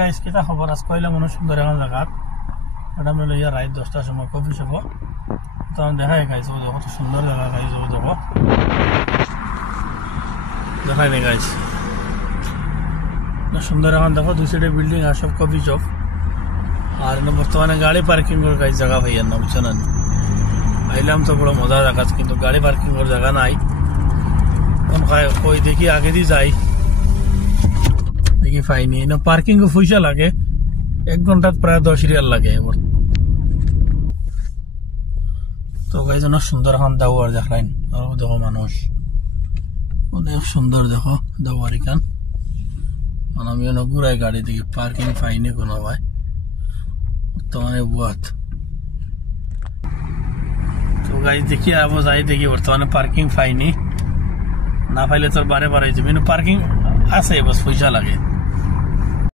guys কিতা খবর আজ কইলা মনে সুন্দর এখন জায়গা এটা মিলে ইয়া রাত 10টার সময় কফি শপ তো আমি দেখাই গাইস ও কত সুন্দর জায়গা গাইস ও দেখো দেখাই নে গাইস না সুন্দর এখন দেখো দুই সাইডে বিল্ডিং আর সব কফি শপ আর বর্তমানে গাড়ি পার্কিং এর গাইস জায়গা ভাইয়া না বুঝছেন আইলাম তো বড় মজা জায়গা কিন্তু গাড়ি পার্কিং এর জায়গা নাই কোন কই দেখি আগে দিয়ে যাই দেখি পাইনি না পার্কিং এ পয়সা লাগে 1 ঘন্টা প্রায় 10 রিয়াল লাগে তো গাইস না সুন্দর এখন দাওয়ার দেখলাম আর দেখো মানুষ অনেক সুন্দর দেখো দাওয়ার এখান আমি না ঘুরাই গাড়ি দেখি পার্কিং পাইনি কোনো ভাই বর্তমানে বহুত তো গাইস দেখি আবো যাই দেখি বর্তমানে পার্কিং পাইনি না পাইলে তোর বারে বারে যাবি পার্কিং আছে বাস পয়সা লাগে